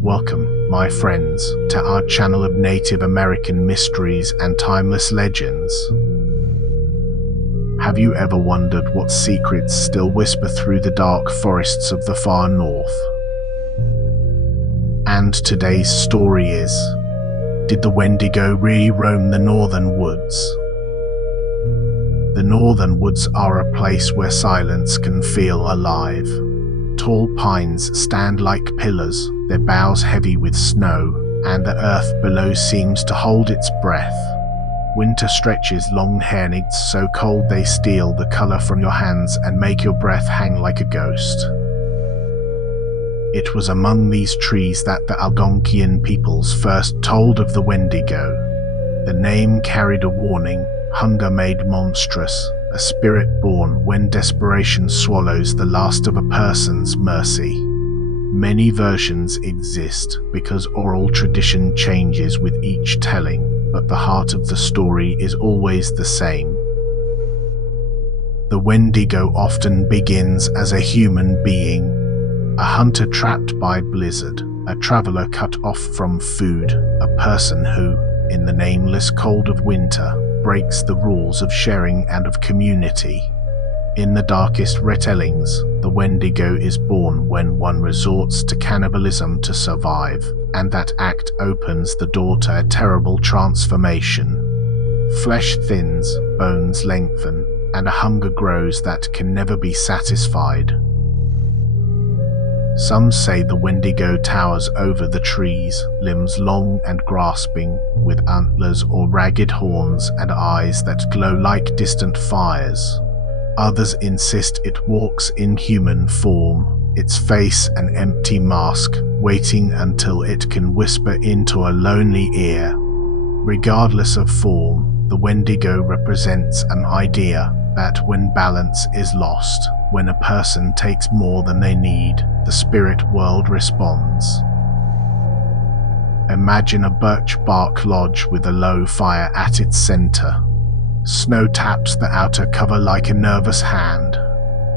Welcome, my friends, to our channel of Native American mysteries and timeless legends. Have you ever wondered what secrets still whisper through the dark forests of the far north? And today's story is, did the Wendigo really roam the northern woods? The northern woods are a place where silence can feel alive. Tall pines stand like pillars, their boughs heavy with snow, and the earth below seems to hold its breath. Winter stretches long hair knits so cold they steal the color from your hands and make your breath hang like a ghost. It was among these trees that the Algonquin peoples first told of the Wendigo. The name carried a warning: hunger made monstrous, a spirit born when desperation swallows the last of a person's mercy. Many versions exist because oral tradition changes with each telling, but the heart of the story is always the same. The Wendigo often begins as a human being, a hunter trapped by blizzard, a traveler cut off from food, a person who, in the nameless cold of winter, breaks the rules of sharing and of community. In the darkest retellings, the Wendigo is born when one resorts to cannibalism to survive, and that act opens the door to a terrible transformation. Flesh thins, bones lengthen, and a hunger grows that can never be satisfied. Some say the Wendigo towers over the trees, limbs long and grasping, with antlers or ragged horns and eyes that glow like distant fires. Others insist it walks in human form, its face an empty mask, waiting until it can whisper into a lonely ear. Regardless of form, the Wendigo represents an idea that when balance is lost, when a person takes more than they need, the spirit world responds. Imagine a birch bark lodge with a low fire at its center. Snow taps the outer cover like a nervous hand.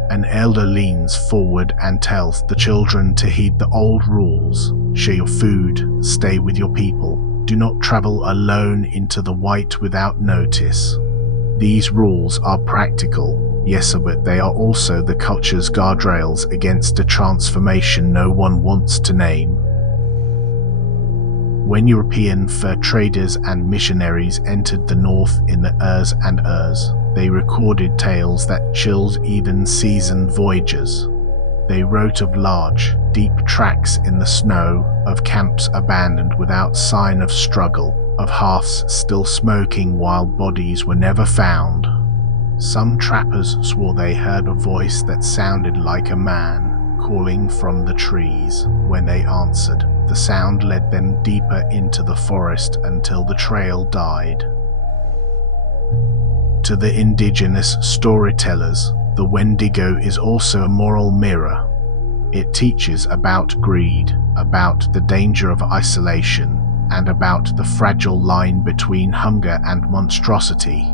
An elder leans forward and tells the children to heed the old rules. Share your food, stay with your people. Do not travel alone into the white without notice. These rules are practical, yes, but they are also the culture's guardrails against a transformation no one wants to name. When European fur traders and missionaries entered the north in the Urs and Urs, they recorded tales that chilled even seasoned voyagers. They wrote of large, deep tracks in the snow, of camps abandoned without sign of struggle, of hearths still smoking while bodies were never found. Some trappers swore they heard a voice that sounded like a man, calling from the trees. When they answered, the sound led them deeper into the forest until the trail died. To the indigenous storytellers, the Wendigo is also a moral mirror. It teaches about greed, about the danger of isolation, and about the fragile line between hunger and monstrosity.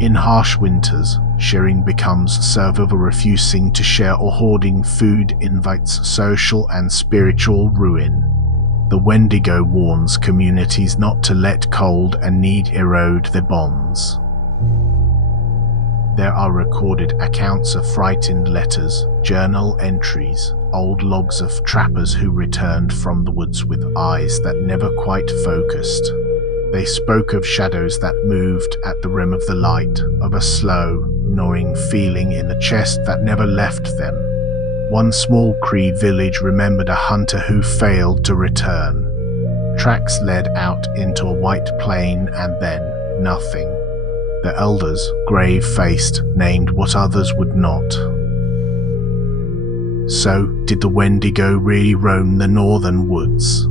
In harsh winters, sharing becomes servile. Refusing to share or hoarding food invites social and spiritual ruin. The Wendigo warns communities not to let cold and need erode their bonds. There are recorded accounts of frightened letters, journal entries, old logs of trappers who returned from the woods with eyes that never quite focused. They spoke of shadows that moved at the rim of the light, of a slow, gnawing feeling in the chest that never left them. One small Cree village remembered a hunter who failed to return. Tracks led out into a white plain and then nothing. The elders, grave-faced, named what others would not. So, did the Wendigo really roam the northern woods?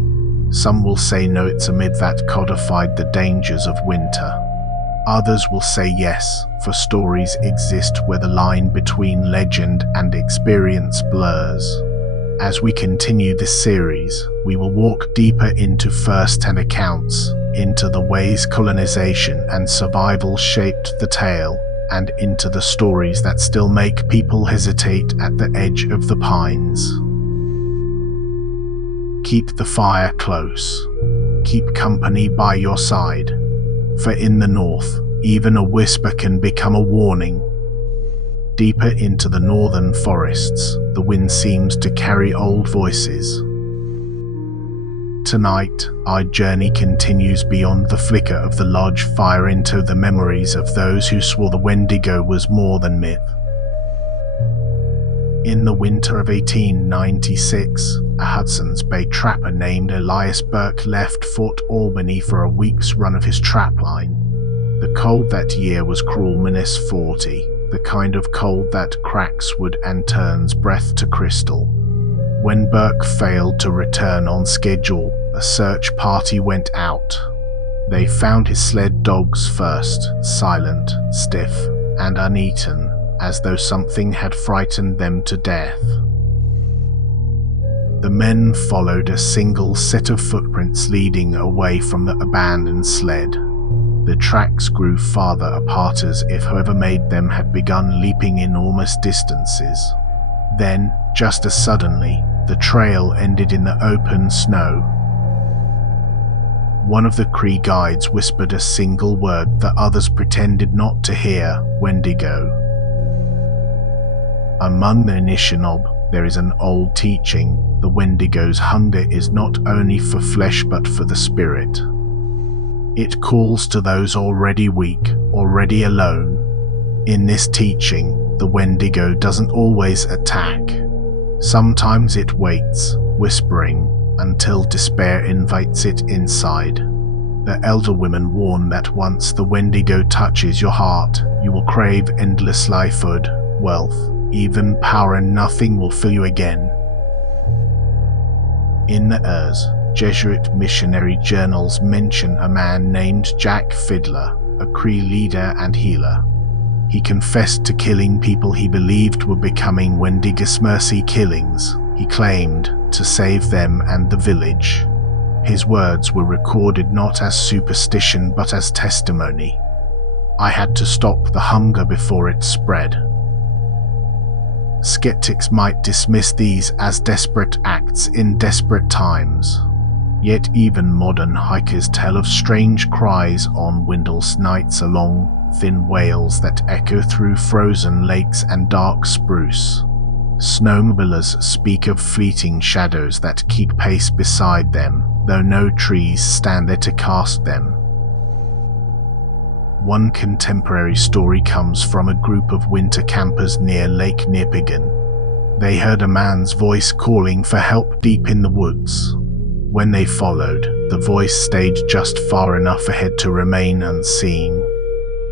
Some will say no, it's a myth that codified the dangers of winter. Others will say yes, for stories exist where the line between legend and experience blurs. As we continue this series, we will walk deeper into first-hand accounts, into the ways colonization and survival shaped the tale, and into the stories that still make people hesitate at the edge of the pines. Keep the fire close. Keep company by your side. For in the north, even a whisper can become a warning. Deeper into the northern forests, the wind seems to carry old voices. Tonight, our journey continues beyond the flicker of the lodge fire into the memories of those who swore the Wendigo was more than myth. In the winter of 1896, a Hudson's Bay trapper named Elias Burke left Fort Albany for a week's run of his trapline. The cold that year was cruel -40, the kind of cold that cracks wood and turns breath to crystal. When Burke failed to return on schedule, a search party went out. They found his sled dogs first, silent, stiff, and uneaten, as though something had frightened them to death. The men followed a single set of footprints leading away from the abandoned sled. The tracks grew farther apart as if whoever made them had begun leaping enormous distances. Then, just as suddenly, the trail ended in the open snow. One of the Cree guides whispered a single word that others pretended not to hear: Wendigo. Among the Anishinaabe, there is an old teaching: the Wendigo's hunger is not only for flesh but for the spirit. It calls to those already weak, already alone. In this teaching, the Wendigo doesn't always attack. Sometimes it waits, whispering, until despair invites it inside. The elder women warn that once the Wendigo touches your heart, you will crave endless life, food, wealth, even power, and nothing will fill you again. In the Urs, Jesuit missionary journals mention a man named Jack Fiddler, a Cree leader and healer. He confessed to killing people he believed were becoming Wendigo's mercy killings, he claimed, to save them and the village. His words were recorded not as superstition but as testimony. I had to stop the hunger before it spread. Skeptics might dismiss these as desperate acts in desperate times. Yet even modern hikers tell of strange cries on windless nights along thin wails that echo through frozen lakes and dark spruce. Snowmobilers speak of fleeting shadows that keep pace beside them, though no trees stand there to cast them. One contemporary story comes from a group of winter campers near Lake Nipigon. They heard a man's voice calling for help deep in the woods. When they followed, the voice stayed just far enough ahead to remain unseen.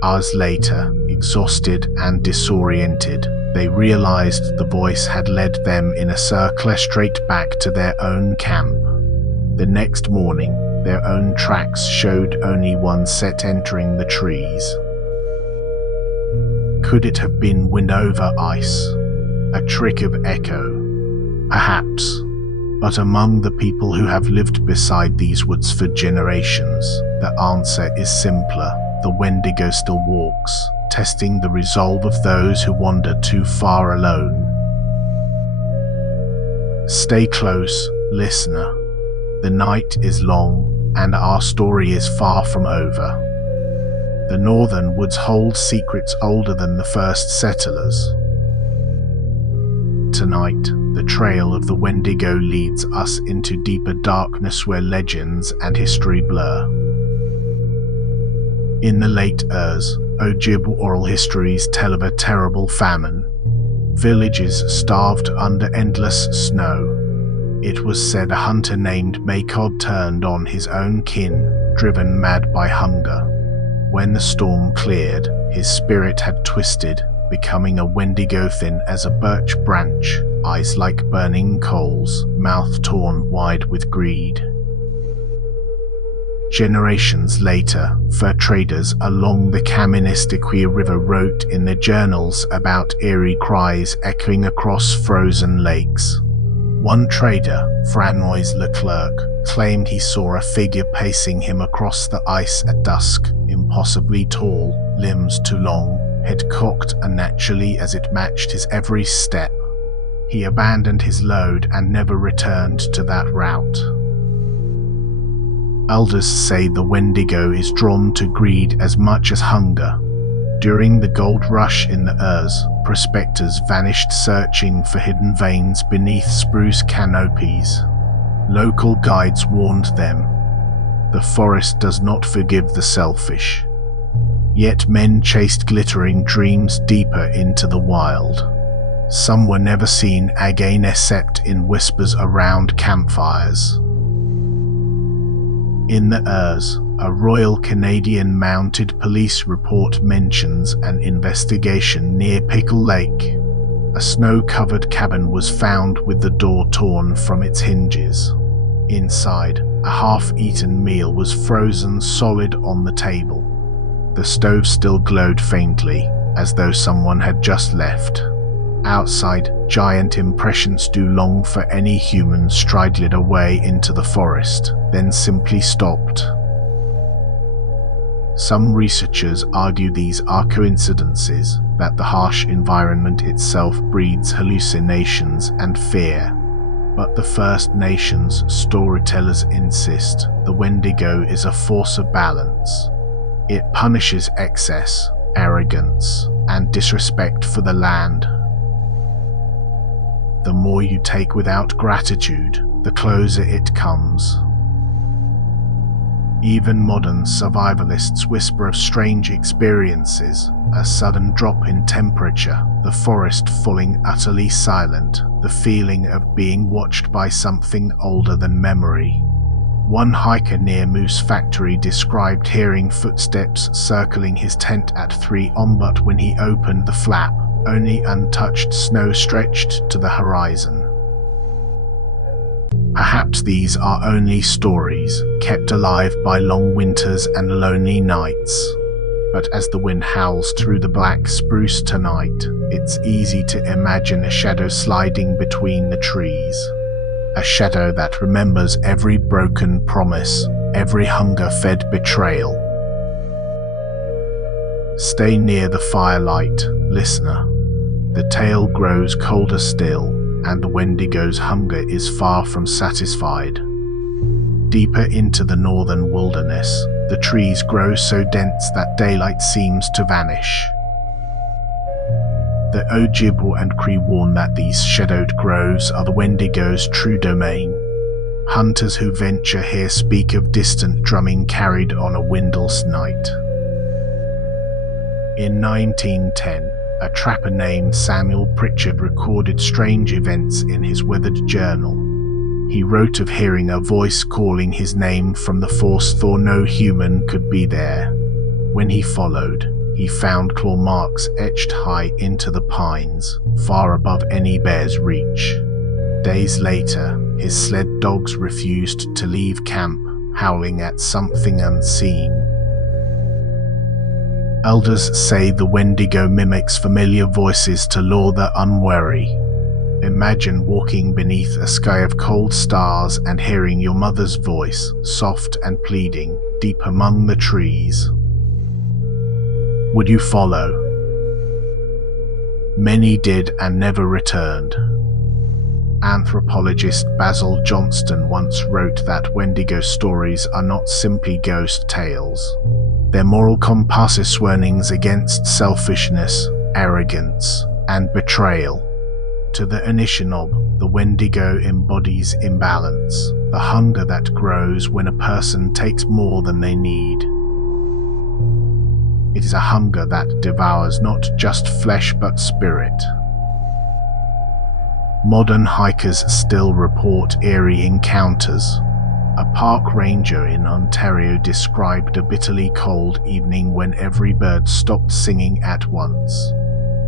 Hours later, exhausted and disoriented, they realized the voice had led them in a circle straight back to their own camp. The next morning, their own tracks showed only one set entering the trees. Could it have been wind over ice? A trick of echo? Perhaps. But among the people who have lived beside these woods for generations, the answer is simpler. The Wendigo still walks, testing the resolve of those who wander too far alone. Stay close, listener. The night is long, and our story is far from over. The northern woods hold secrets older than the first settlers. Tonight, the trail of the Wendigo leads us into deeper darkness where legends and history blur. In the late Urs, Ojibwe oral histories tell of a terrible famine. Villages starved under endless snow. It was said a hunter named Maycod turned on his own kin, driven mad by hunger. When the storm cleared, his spirit had twisted, becoming a Wendigo thin as a birch branch, eyes like burning coals, mouth torn wide with greed. Generations later, fur traders along the Kaministiquia River wrote in their journals about eerie cries echoing across frozen lakes. One trader, Franois Leclerc, claimed he saw a figure pacing him across the ice at dusk, impossibly tall, limbs too long, head cocked unnaturally as it matched his every step. He abandoned his load and never returned to that route. Elders say the Wendigo is drawn to greed as much as hunger. During the gold rush in the Urs, prospectors vanished searching for hidden veins beneath spruce canopies. Local guides warned them. The forest does not forgive the selfish. Yet men chased glittering dreams deeper into the wild. Some were never seen again except in whispers around campfires. In the Urs, a Royal Canadian Mounted Police report mentions an investigation near Pickle Lake. A snow-covered cabin was found with the door torn from its hinges. Inside, a half-eaten meal was frozen solid on the table. The stove still glowed faintly, as though someone had just left. Outside, giant impressions do long for any human strided away into the forest, then simply stopped. Some researchers argue these are coincidences, that the harsh environment itself breeds hallucinations and fear. But the First Nations storytellers insist the Wendigo is a force of balance. It punishes excess, arrogance, and disrespect for the land. The more you take without gratitude, the closer it comes. Even modern survivalists whisper of strange experiences, a sudden drop in temperature, the forest falling utterly silent, the feeling of being watched by something older than memory. One hiker near Moose Factory described hearing footsteps circling his tent at 3 am, but when he opened the flap, only untouched snow stretched to the horizon. Perhaps these are only stories, kept alive by long winters and lonely nights. But as the wind howls through the black spruce tonight, it's easy to imagine a shadow sliding between the trees. A shadow that remembers every broken promise, every hunger-fed betrayal. Stay near the firelight, listener. The tale grows colder still, and the Wendigo's hunger is far from satisfied. Deeper into the northern wilderness, the trees grow so dense that daylight seems to vanish. The Ojibwe and Cree warn that these shadowed groves are the Wendigo's true domain. Hunters who venture here speak of distant drumming carried on a windless night. In 1910, a trapper named Samuel Pritchard recorded strange events in his weathered journal. He wrote of hearing a voice calling his name from the forest, though no human could be there. When he followed, he found claw marks etched high into the pines, far above any bear's reach. Days later, his sled dogs refused to leave camp, howling at something unseen. Elders say the Wendigo mimics familiar voices to lure the unwary. Imagine walking beneath a sky of cold stars and hearing your mother's voice, soft and pleading, deep among the trees. Would you follow? Many did and never returned. Anthropologist Basil Johnston once wrote that Wendigo stories are not simply ghost tales. Their moral compasses warnings against selfishness, arrogance, and betrayal. To the Anishinaabe, the Wendigo embodies imbalance, the hunger that grows when a person takes more than they need. It is a hunger that devours not just flesh but spirit. Modern hikers still report eerie encounters. A park ranger in Ontario described a bitterly cold evening when every bird stopped singing at once.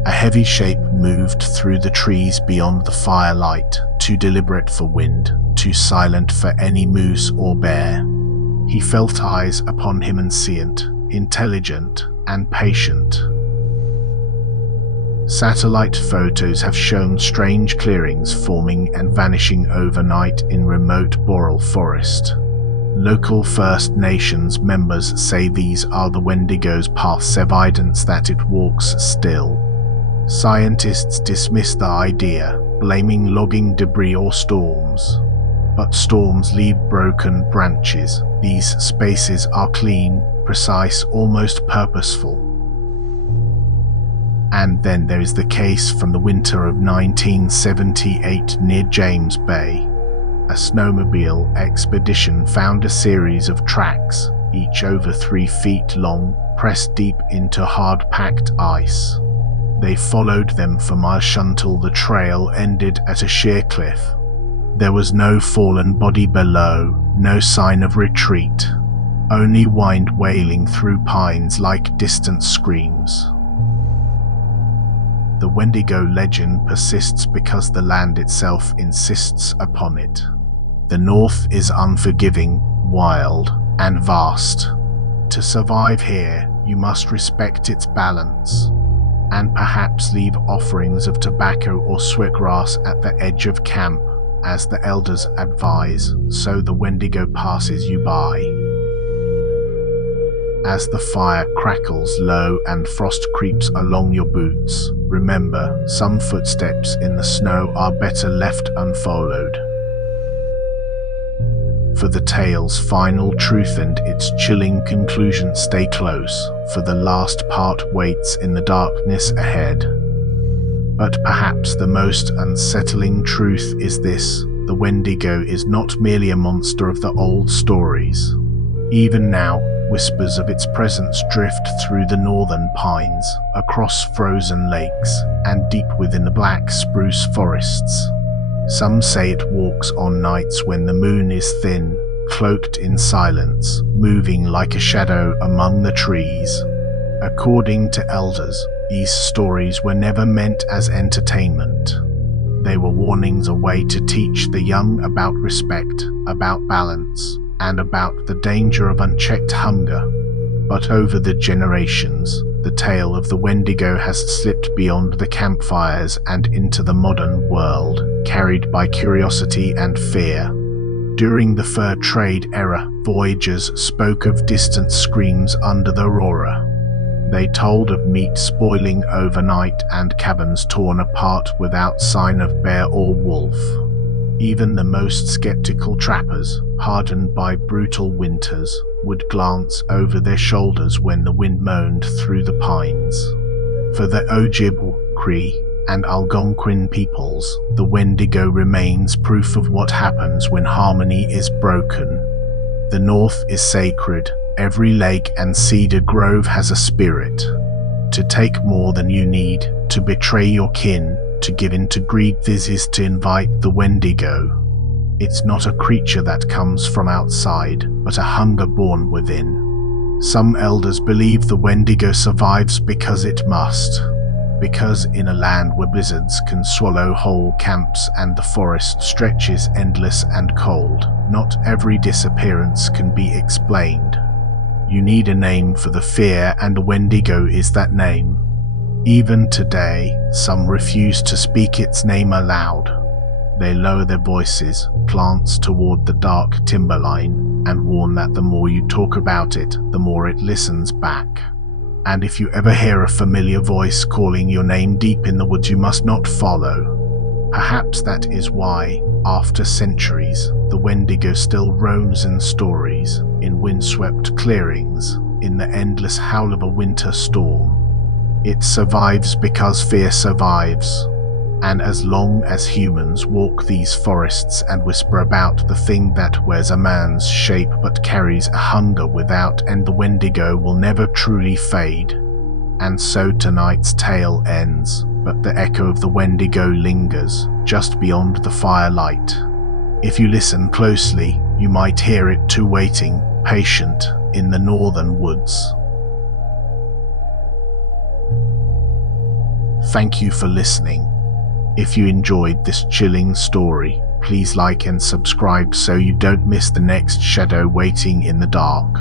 A heavy shape moved through the trees beyond the firelight, too deliberate for wind, too silent for any moose or bear. He felt eyes upon him, inscient, intelligent, and patient. Satellite photos have shown strange clearings forming and vanishing overnight in remote boreal forest. Local First Nations members say these are the Wendigo's paths, evidence that it walks still. Scientists dismiss the idea, blaming logging debris or storms. but storms leave broken branches. These spaces are clean, precise, almost purposeful. And then there is the case from the winter of 1978 near James Bay. A snowmobile expedition found a series of tracks, each over 3 feet long, pressed deep into hard-packed ice. They followed them for miles until the trail ended at a sheer cliff. There was no fallen body below, no sign of retreat, only wind wailing through pines like distant screams. The Wendigo legend persists because the land itself insists upon it. The North is unforgiving, wild, and vast. To survive here, you must respect its balance, and perhaps leave offerings of tobacco or sweetgrass at the edge of camp, as the elders advise, so the Wendigo passes you by. As the fire crackles low and frost creeps along your boots, remember, some footsteps in the snow are better left unfollowed. For the tale's final truth and its chilling conclusion, stay close, for the last part waits in the darkness ahead. But perhaps the most unsettling truth is this: the Wendigo is not merely a monster of the old stories. Even now, whispers of its presence drift through the northern pines, across frozen lakes, and deep within the black spruce forests. Some say it walks on nights when the moon is thin, cloaked in silence, moving like a shadow among the trees. According to elders, these stories were never meant as entertainment. They were warnings, a way to teach the young about respect, about balance, and about the danger of unchecked hunger. But over the generations, the tale of the Wendigo has slipped beyond the campfires and into the modern world, carried by curiosity and fear. During the fur trade era, voyagers spoke of distant screams under the aurora. They told of meat spoiling overnight and cabins torn apart without sign of bear or wolf. Even the most skeptical trappers, hardened by brutal winters, would glance over their shoulders when the wind moaned through the pines. For the Ojibwe, Cree, and Algonquin peoples, the Wendigo remains proof of what happens when harmony is broken. The North is sacred. Every lake and cedar grove has a spirit. To take more than you need, to betray your kin, to give in to greed, this is to invite the Wendigo. It's not a creature that comes from outside, but a hunger born within. Some elders believe the Wendigo survives because it must. Because in a land where blizzards can swallow whole camps and the forest stretches endless and cold, not every disappearance can be explained. You need a name for the fear, and the Wendigo is that name. Even today, some refuse to speak its name aloud. They lower their voices, glance toward the dark timberline, and warn that the more you talk about it, the more it listens back. And if you ever hear a familiar voice calling your name deep in the woods, you must not follow. Perhaps that is why, after centuries, the Wendigo still roams in stories, in windswept clearings, in the endless howl of a winter storm. It survives because fear survives. And as long as humans walk these forests and whisper about the thing that wears a man's shape but carries a hunger without end, the Wendigo will never truly fade. And so tonight's tale ends, but the echo of the Wendigo lingers, just beyond the firelight. If you listen closely, you might hear it too, waiting, patient, in the northern woods. Thank you for listening. If you enjoyed this chilling story, please like and subscribe so you don't miss the next shadow waiting in the dark.